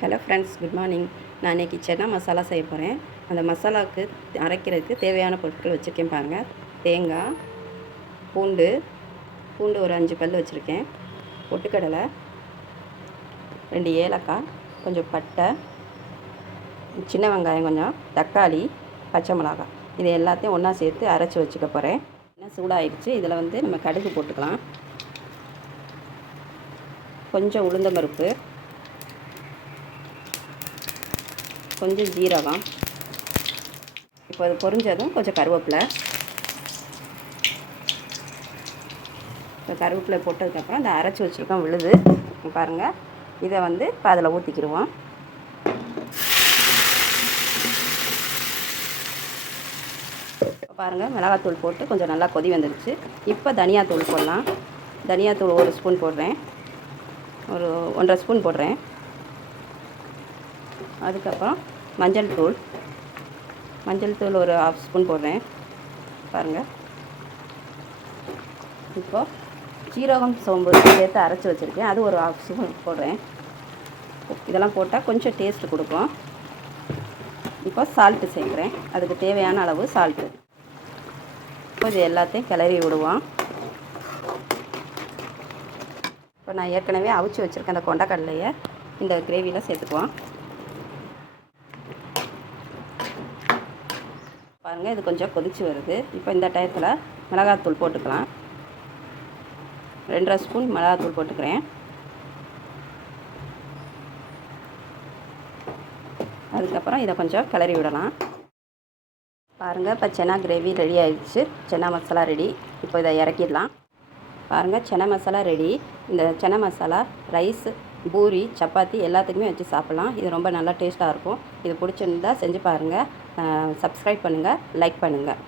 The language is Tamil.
Hello friends, good morning. நான் இன்றைக்கி சன்னா மசாலா செய்ய போகிறேன். அந்த மசாலாவுக்கு அரைக்கிறதுக்கு தேவையான பொருட்கள் வச்சுருக்கேன் பாருங்கள். தேங்காய், பூண்டு ஒரு 5 பல் வச்சுருக்கேன், பொட்டுக்கடலை, 2 ஏலக்காய், கொஞ்சம் பட்டை, சின்ன வெங்காயம் கொஞ்சம், தக்காளி, பச்சை மிளகாய், இது எல்லாத்தையும் ஒன்றா சேர்த்து அரைச்சி வச்சுக்க போகிறேன். என்ன சூடாகிடுச்சு. இதில் நம்ம கடுகு போட்டுக்கலாம், கொஞ்சம் உளுந்தம்பருப்பு, கொஞ்சம் ஜீரகம். இப்போ அது பொரிஞ்சதும் கொஞ்சம் கருவேப்பிலை. இப்போ கருவேப்பிலை போட்டதுக்கப்புறம் இந்த அரைச்சி வச்சுருக்கோம் விழுது பாருங்கள். இதை இப்போ அதில் ஊற்றிக்கிடுவோம். பாருங்கள், மிளகாத்தூள் போட்டு கொஞ்சம் நல்லா கொதி வந்துடுச்சு. இப்போ தனியாத்தூள் போடலாம். தனியாத்தூள் 1 ஸ்பூன் போடுறேன், ஒரு 1.5 ஸ்பூன் போடுறேன். அதுக்கப்புறம் மஞ்சள் தூள் ஒரு 1/2 ஸ்பூன் போடுறேன் பாருங்கள். இப்போது சீரகம், சோம்பு சேர்த்து அரைச்சி வச்சுருக்கேன், அது ஒரு 1/2 ஸ்பூன் போடுறேன். இதெல்லாம் போட்டால் கொஞ்சம் டேஸ்ட்டு கொடுக்கும். இப்போ சால்ட்டு சேர்க்குறேன், அதுக்கு தேவையான அளவு சால்ட்டு. இப்போ இது எல்லாத்தையும் கிளறி விடுவோம். இப்போ நான் ஏற்கனவே அவிச்சு வச்சுருக்கேன் அந்த கொண்டக்கடலையை இந்த கிரேவியில் சேர்த்துக்குவோம். பாருங்கள், இது கொஞ்சம் கொதிச்சு வருது. இப்போ இந்த டயத்தில் மிளகாத்தூள் போட்டுக்கலாம். 2.5 ஸ்பூன் மிளகாத்தூள் போட்டுக்கிறேன். அதுக்கப்புறம் இதை கொஞ்சம் கிளறி விடலாம். பாருங்கள், இப்போ சன்னா கிரேவி ரெடி ஆகிடுச்சு. சன்னா மசாலா ரெடி. இப்போ இதை இறக்கிடலாம். பாருங்கள், சன்னா மசாலா ரெடி. இந்த சன்னா மசாலா ரைஸ், பூரி, சப்பாத்தி எல்லாத்துக்குமே வச்சு சாப்பிட்லாம். இது ரொம்ப நல்லா டேஸ்ட்டாக இருக்கும். இது பிடிச்சிருந்தா செஞ்சு பாருங்கள். சப்ஸ்கிரைப் பண்ணுங்கள், லைக் பண்ணுங்கள்.